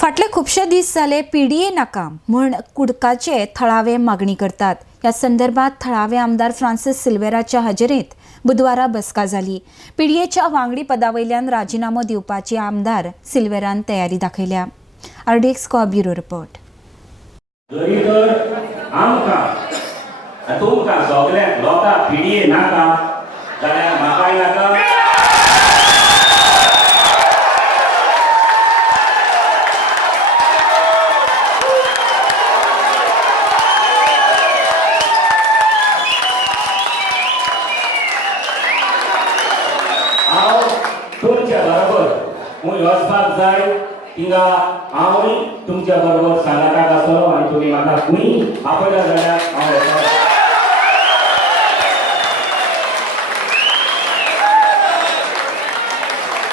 फाटले खुबशे दीस जाले पीडीए नाका म्हण कुडकाचे थळावे मागणी करतात। ह्या संदर्भात थळावे आमदार फ्रांसिस सिल्वेराच्या हजेरेंत बुधवारा बसका जाली। पीडीएच्या वांगडी पदावयल्यान राजीनामो दिवपाची आमदार सिल्वेरान तयारी दाखयल्या। RDX bureau report. जरी तर आमकां तुमकां सगळ्यांक लोकांक पीडीए नाका जाल्यार म्हाकाय नाका। हांव तुमच्या बरोबर खूंय वचपाक जाय थिंगा हांवूय तुमच्या बरोबर सांगाताक आसतलो आनी तुमी म्हाका खूंय आपयता जाल्यार हांव वचपाक।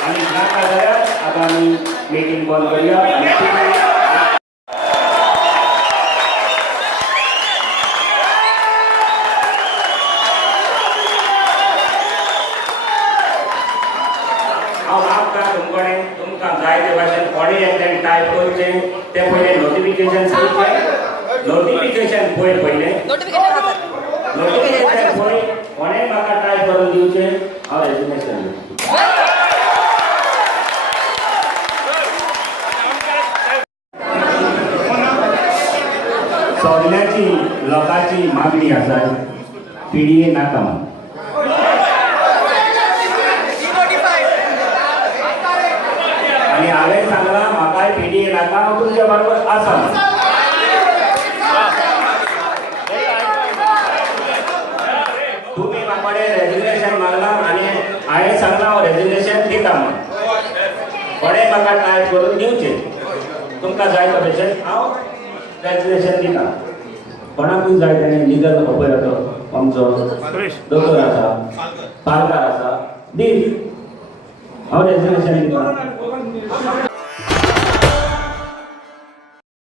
आनी नाका जाल्यार आतां आमी मिटींग बंद करया आनी तुमकां जाय ते भाशेन कोणे एकट्यान टायप करचें तें पयलें नोटिफिकेशन पयलें नोटिफिकेशन पळय कोणें म्हाका टायप करून दिवचें हांव रेजिग्नेशन दिवचें। सगळ्याची लोकांची मागणी आसा पीडीए नाका म्हणून। आणि हांवें सांगलां म्हाकाय पीडीए नाका हांव तुमच्या बरोबर आसा। तुमी म्हाका रेजिग्नेशन मागलां आनी हांवें सांगलां हांव रेजिग्नेशन दिता म्हणून। कोणें म्हाका टायप करून दिवचें तुमकां जाय त्या भशेन हांव रेजिग्नेशन दिता। कोणाकूय जाय तेणें लिगल ऑपरेटर आमचो दोतोर आसा पालकार आसा दी हांव रेजिग्नेशन दिता।